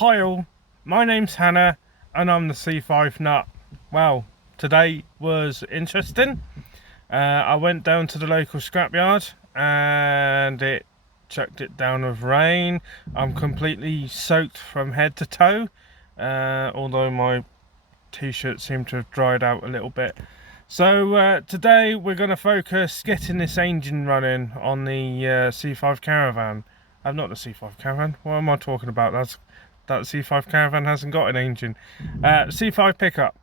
Hi all, my name's Hannah and I'm the C5 nut. Well, today was interesting. I went down to the local scrapyard and it chucked it down with rain. I'm completely soaked from head to toe, although my t-shirt seemed to have dried out a little bit. So today we're going to focus getting this engine running on the C5 Caravan. Not the C5 Caravan, what am I talking about? That C5 Caravan hasn't got an engine. C5 pickup.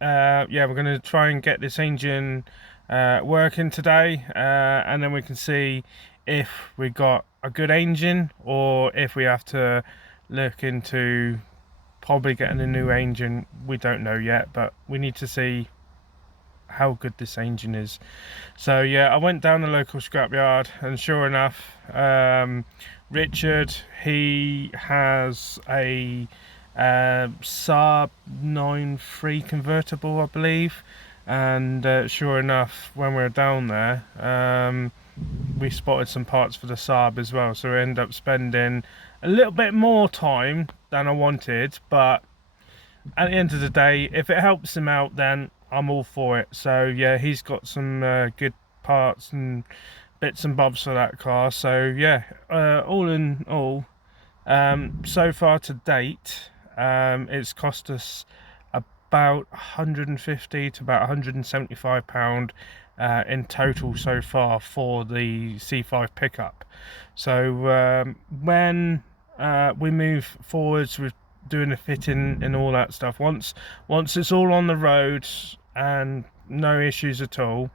Yeah, we're going to try and get this engine working today, and then we can see if we got a good engine or if we have to look into probably getting a new engine. We don't know yet, but we need to see how good this engine is. So yeah, I went down the local scrapyard and sure enough, Richard, he has a Saab 9.3 convertible, I believe, and sure enough, when we were down there, we spotted some parts for the Saab as well, so we ended up spending a little bit more time than I wanted, but at the end of the day, if it helps him out, then I'm all for it. So yeah, he's got some good parts and bits and bobs for that car. So yeah, all in all, so far to date, it's cost us about 150 to about 175 pound in total so far for the C5 pickup. So when we move forwards with doing the fitting and all that stuff, once it's all on the road and no issues at all,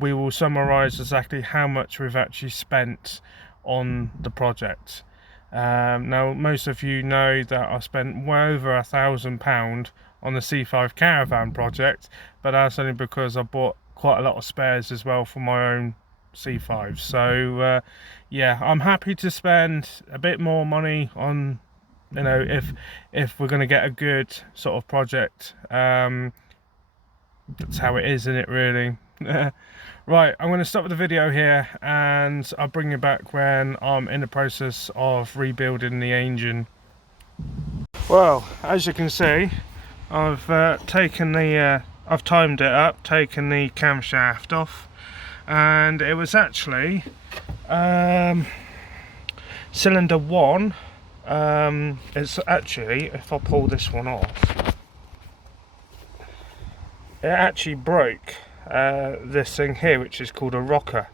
we will summarize exactly how much we've actually spent on the project. Now most of you know that I spent well over £1,000 on the C5 Caravan project, but that's only because I bought quite a lot of spares as well for my own C5. So yeah, I'm happy to spend a bit more money on, you know, if we're going to get a good sort of project. That's how it is, isn't it, really? Right, I'm going to stop the video here and I'll bring you back when I'm in the process of rebuilding the engine. Well, as you can see, I've I've timed it up, taken the camshaft off, and it was actually cylinder 1. It's actually, if I pull this one off, it actually broke this thing here, which is called a rocker.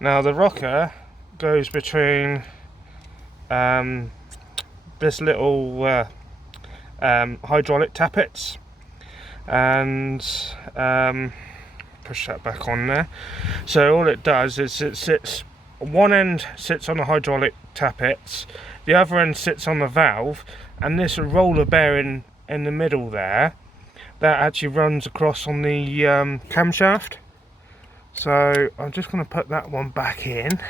Now the rocker goes between this little hydraulic tappets, and push that back on there. So all it does is it sits, one end sits on the hydraulic tappets, the other end sits on the valve, and this roller bearing in the middle there, that actually runs across on the camshaft. So I'm just going to put that one back in.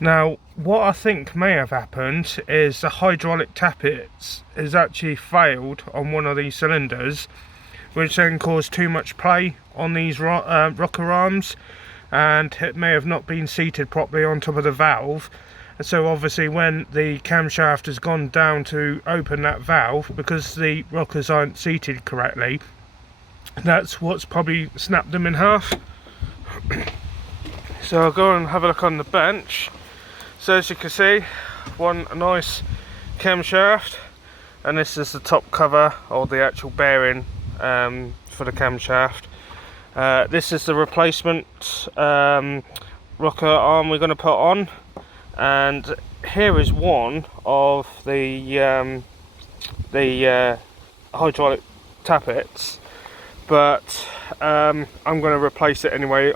Now what I think may have happened is the hydraulic tappets has actually failed on one of these cylinders, which then caused too much play on these rocker arms, and it may have not been seated properly on top of the valve. So obviously when the camshaft has gone down to open that valve, because the rockers aren't seated correctly, that's what's probably snapped them in half. So I'll go and have a look on the bench. So as you can see, one nice camshaft, and this is the top cover or the actual bearing for the camshaft. This is the replacement rocker arm we're going to put on. And here is one of the hydraulic tappets, but I'm going to replace it anyway.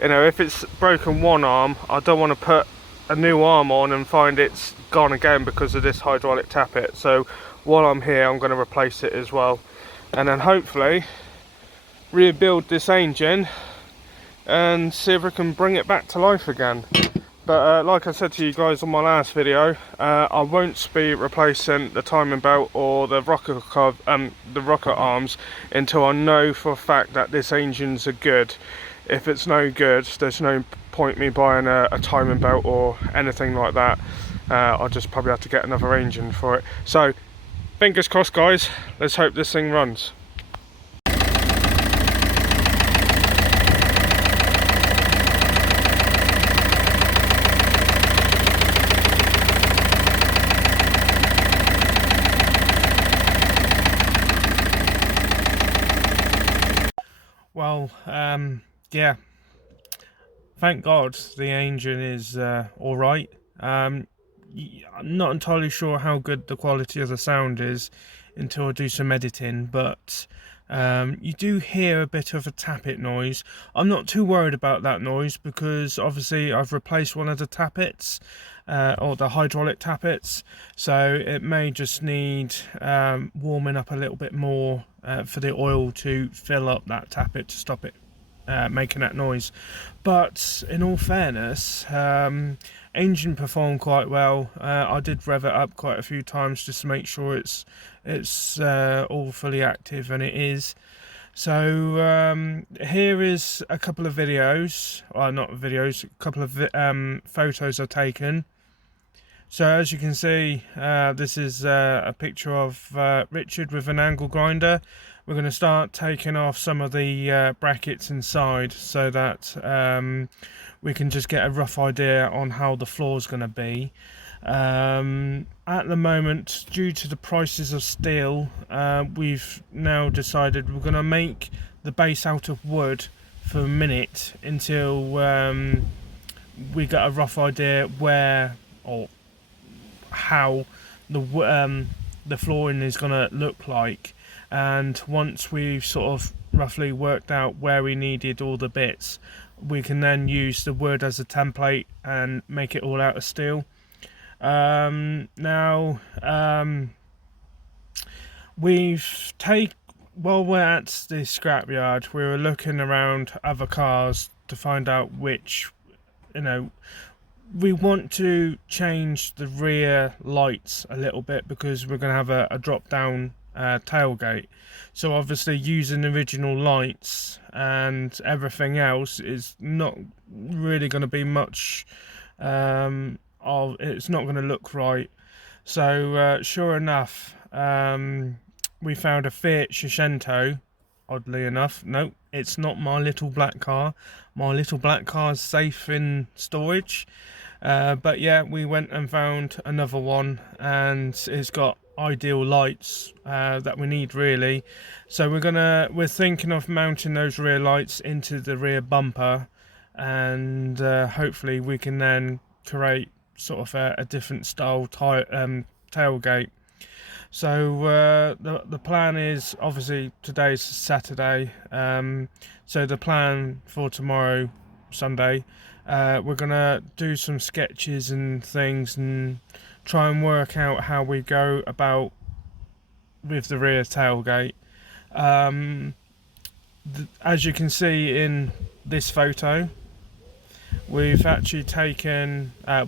You know, if it's broken one arm, I don't want to put a new arm on and find it's gone again because of this hydraulic tappet. So while I'm here, I'm going to replace it as well, and then hopefully rebuild this engine and see if we can bring it back to life again. But like I said to you guys on my last video, I won't be replacing the timing belt or the rocker arms until I know for a fact that this engines are good. If it's no good, there's no point me buying a timing belt or anything like that. I'll just probably have to get another engine for it. So fingers crossed guys, let's hope this thing runs. Well, yeah, thank God the engine is all right. I'm not entirely sure how good the quality of the sound is until I do some editing, but you do hear a bit of a tappet noise. I'm not too worried about that noise because obviously I've replaced one of the tappets, or the hydraulic tappets, so it may just need warming up a little bit more for the oil to fill up that tappet to stop it making that noise. But in all fairness, engine performed quite well. I did rev it up quite a few times just to make sure it's all fully active, and it is. So here is a couple of videos, well not videos, a couple of photos I've taken. So as you can see, this is a picture of Richard with an angle grinder. We're going to start taking off some of the brackets inside so that we can just get a rough idea on how the floor is going to be. At the moment, due to the prices of steel, we've now decided we're going to make the base out of wood for a minute until we get a rough idea where or how the flooring is going to look like, and once we've sort of roughly worked out where we needed all the bits, we can then use the wood as a template and make it all out of steel. Now while we're at the scrapyard, we were looking around other cars to find out which, we want to change the rear lights a little bit because we're going to have a drop down tailgate. So obviously using original lights and everything else is not really going to be much it's not going to look right. So sure enough, we found a Fiat Seicento. Oddly enough, no, it's not my little black car. My little black car is safe in storage. But yeah, we went and found another one, and it's got ideal lights that we need really. So we're thinking of mounting those rear lights into the rear bumper, and hopefully we can then create sort of a different style tailgate. So the plan is, obviously today's Saturday, so the plan for tomorrow, Sunday, we're gonna do some sketches and things and try and work out how we go about with the rear tailgate. As you can see in this photo, we've actually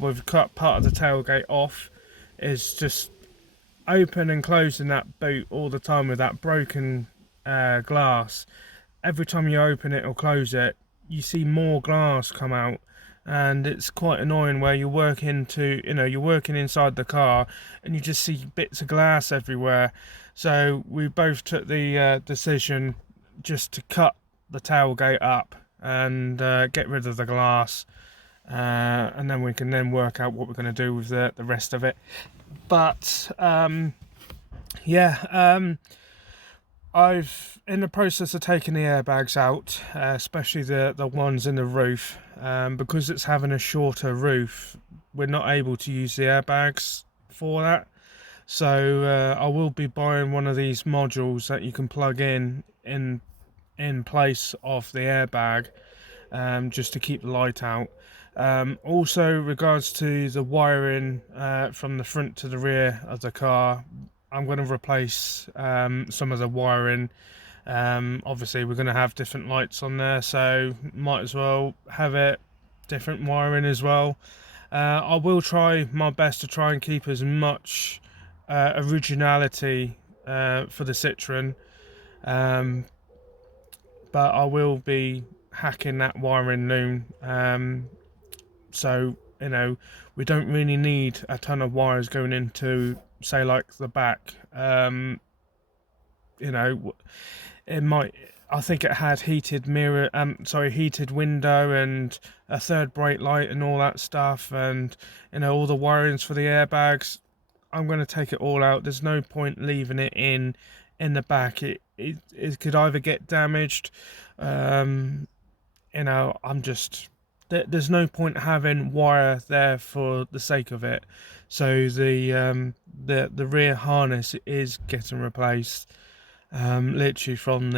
we've cut part of the tailgate off. It's just open and closing that boot all the time with that broken glass. Every time you open it or close it, you see more glass come out, and it's quite annoying where you're working inside the car and you just see bits of glass everywhere. So we both took the decision just to cut the tailgate up and get rid of the glass, and then we can then work out what we're going to do with the rest of it. But I've in the process of taking the airbags out, especially the ones in the roof, because it's having a shorter roof. We're not able to use the airbags for that, so I will be buying one of these modules that you can plug in place of the airbag, just to keep the light out. Also, regards to the wiring from the front to the rear of the car, I'm going to replace some of the wiring. Obviously we're going to have different lights on there, so might as well have it different wiring as well. I will try my best to try and keep as much originality for the Citroen, but I will be hacking that wiring loom, so you know, we don't really need a ton of wires going into, say, like the back. You know, it might, I think it had heated mirror, heated window and a third brake light and all that stuff, and you know, all the wirings for the airbags. I'm going to take it all out. There's no point leaving it in the back. It could either get damaged. You know, there's no point having wire there for the sake of it. So the rear harness is getting replaced, literally from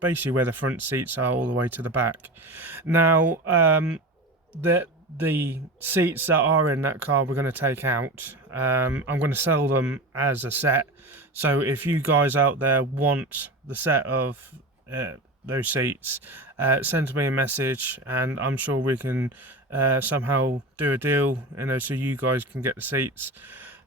basically where the front seats are all the way to the back. Now, the seats that are in that car we're going to take out. I'm going to sell them as a set. So if you guys out there want the set of those seats, send me a message, and I'm sure we can somehow do a deal, you know, so you guys can get the seats.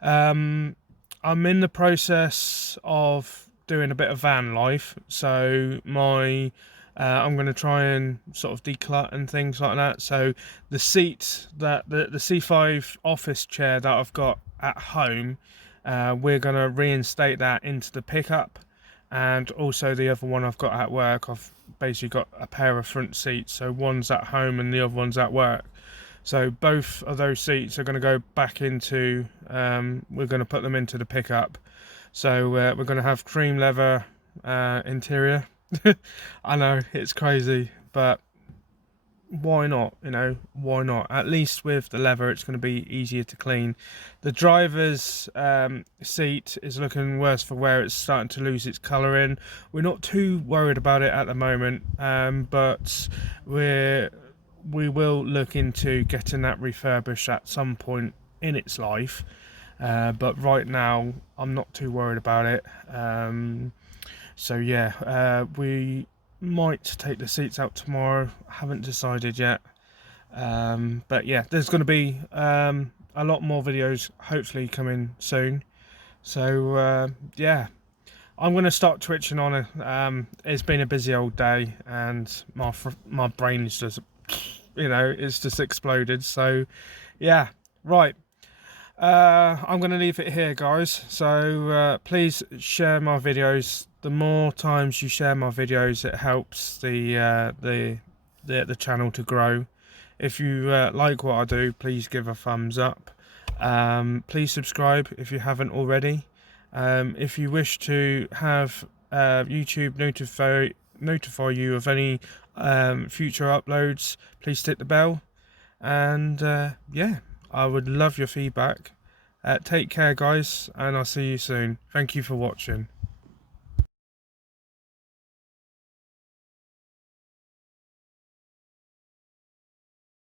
I'm in the process of doing a bit of van life, so I'm going to try and sort of declut and things like that. So the seat that the C5 office chair that I've got at home, we're going to reinstate that into the pickup, and also the other one I've got at work, I've basically got a pair of front seats, so one's at home and the other one's at work. So both of those seats are going to go back into, we're going to put them into the pickup. So we're going to have cream leather interior. I know, it's crazy, but why not? You know, why not? At least with the leather, it's going to be easier to clean. The driver's seat is looking worse for wear. It's starting to lose its colouring. We're not too worried about it at the moment, but we will look into getting that refurbished at some point in its life. But right now, I'm not too worried about it. So yeah, we might take the seats out tomorrow. Haven't decided yet. But yeah, there's going to be a lot more videos hopefully coming soon. So yeah, I'm going to start twitching on it. It's been a busy old day, and my brain's just, you know, it's just exploded. So yeah, right. I'm going to leave it here, guys. So please share my videos. The more times you share my videos, it helps the channel to grow. If you like what I do, please give a thumbs up. Please subscribe if you haven't already. If you wish to have YouTube notify you of any future uploads, please hit the bell. And yeah, I would love your feedback. Take care, guys, and I'll see you soon. Thank you for watching.